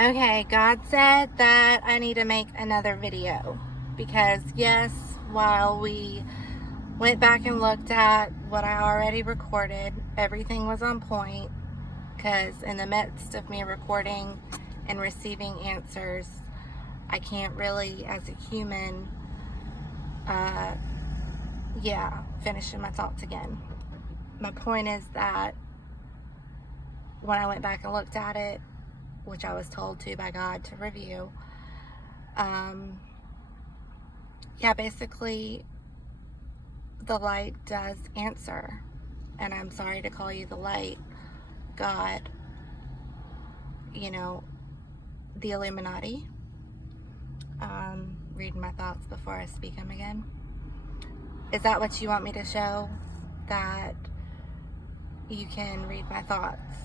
Okay, God said that I need to make another video because yes, while we went back and looked at what I already recorded, everything was on point, because in the midst of me recording and receiving answers, I can't really, as a human, finishing my thoughts again. My point is that when I went back and looked at it, which I was told to by God to review, basically the light does answer. And I'm sorry to call you the light, God, the Illuminati. Reading my thoughts before I speak them again. Is that what you want me to show? That you can read my thoughts?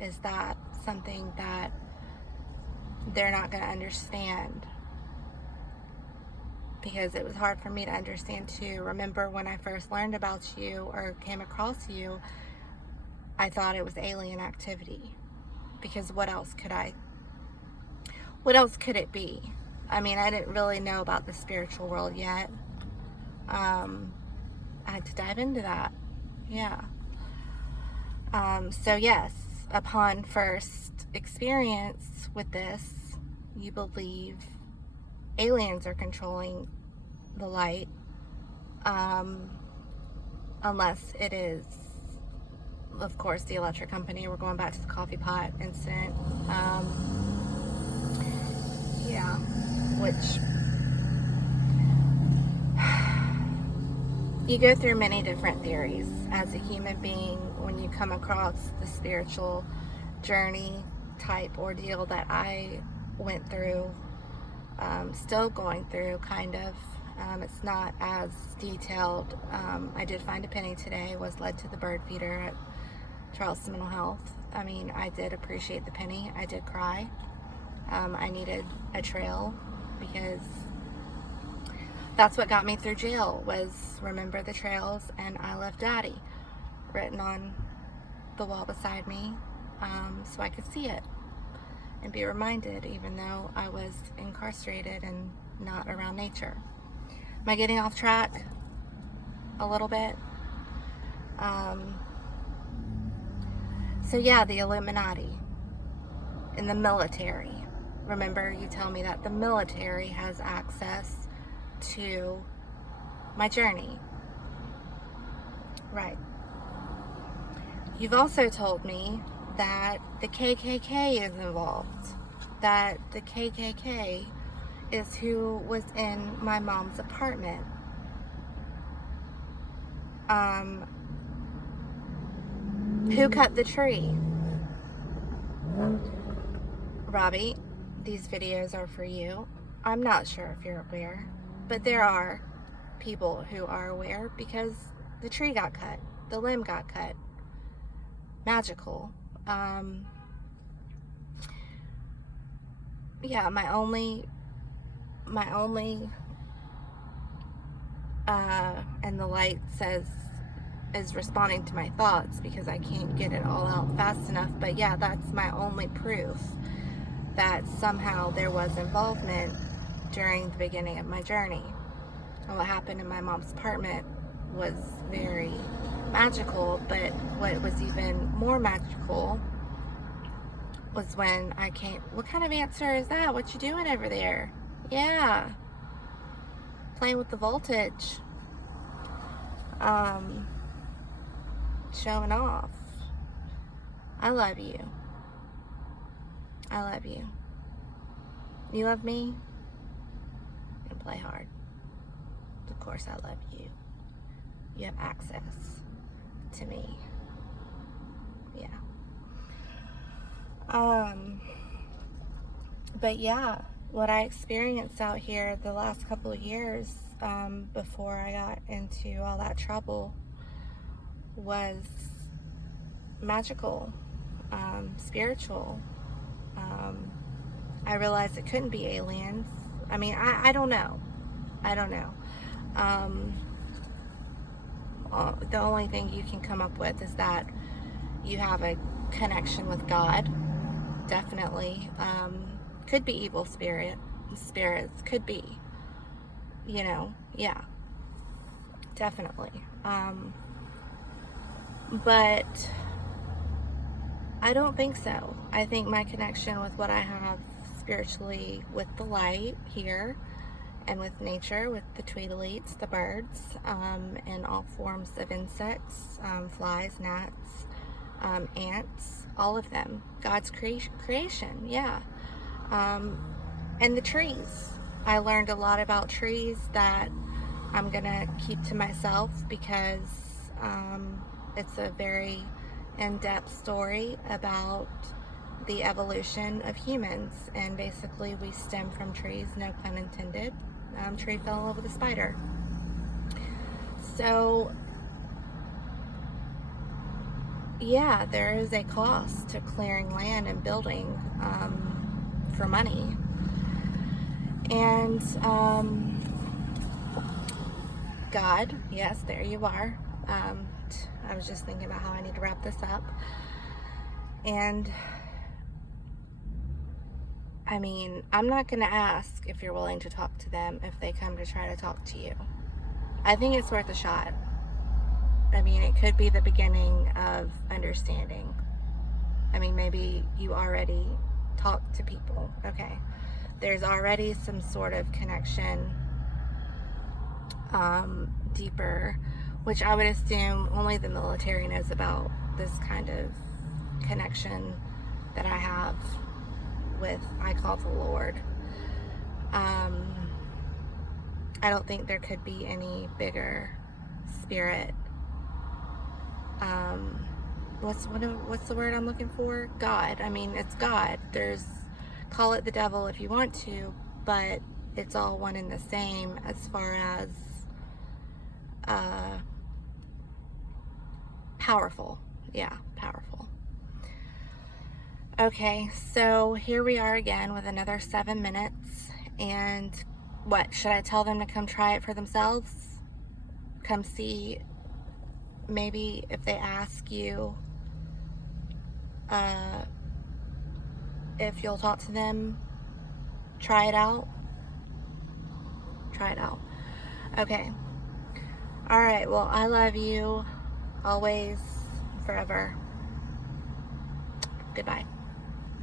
Is that something that they're not going to understand? Because it was hard for me to understand too. Remember when I first learned about you or came across you, I thought it was alien activity. Because what else could it be? I mean, I didn't really know about the spiritual world yet. I had to dive into that. Yeah. So yes, upon first experience with this, you believe aliens are controlling the light, unless it is, of course, the electric company. We're going back to the coffee pot incident. Which you go through many different theories as a human being when you come across the spiritual journey type ordeal that I went through, still going through, kind of. It's not as detailed. I did find a penny today, was led to the bird feeder at Charleston Mental Health. I mean, I did appreciate the penny. I did cry. I needed a trail, because that's what got me through jail, was remember the trails and I love Daddy written on the wall beside me, so I could see it and be reminded, even though I was incarcerated and not around nature. Am I getting off track a little bit? So yeah, the Illuminati and the military. Remember, you tell me that the military has access to my journey. Right. You've also told me that the KKK is involved. That the KKK is who was in my mom's apartment. Who cut the tree? Robbie, these videos are for you. I'm not sure if you're aware, but there are people who are aware, because the tree got cut, the limb got cut. Magical. My only and the light says is responding to my thoughts, because I can't get it all out fast enough. But yeah, that's my only proof that somehow there was involvement during the beginning of my journey. And what happened in my mom's apartment was very magical, but what was even more magical was when I came. What kind of answer is that? What you doing over there? Yeah, playing with the voltage, showing off. I love you. I love you. You love me? And play hard. Of course I love you. You have access to me. Yeah. But yeah, what I experienced out here the last couple of years, before I got into all that trouble, was magical, spiritual. I realized it couldn't be aliens. I mean, I don't know. The only thing you can come up with is that you have a connection with God, definitely. Could be evil spirits, could be, yeah, definitely. But I don't think so. I think my connection with what I have spiritually with the light here and with nature, with the Tweedleetes, the birds, and all forms of insects, flies, gnats, ants, all of them. God's creation, yeah. And the trees. I learned a lot about trees that I'm going to keep to myself because it's a very in-depth story about the evolution of humans, and basically we stem from trees, no pun intended. Tree fell in love with a spider. So yeah, there is a cost to clearing land and building for money. And God, yes, there you are. I was just thinking about how I need to wrap this up. And I mean, I'm not going to ask if you're willing to talk to them if they come to try to talk to you. I think it's worth a shot. I mean, it could be the beginning of understanding. I mean, maybe you already talk to people. Okay. There's already some sort of connection deeper, which I would assume only the military knows about, this kind of connection that I have with, I call the Lord. I don't think there could be any bigger spirit. What's the word I'm looking for? God. I mean, it's God. Call it the devil if you want to, but it's all one and the same as far as powerful. Yeah, powerful. Okay, so here we are again with another 7 minutes. And what, should I tell them to come try it for themselves? Come see, maybe if they ask you if you'll talk to them, try it out. Try it out. Okay. All right, well, I love you always, forever. Goodbye.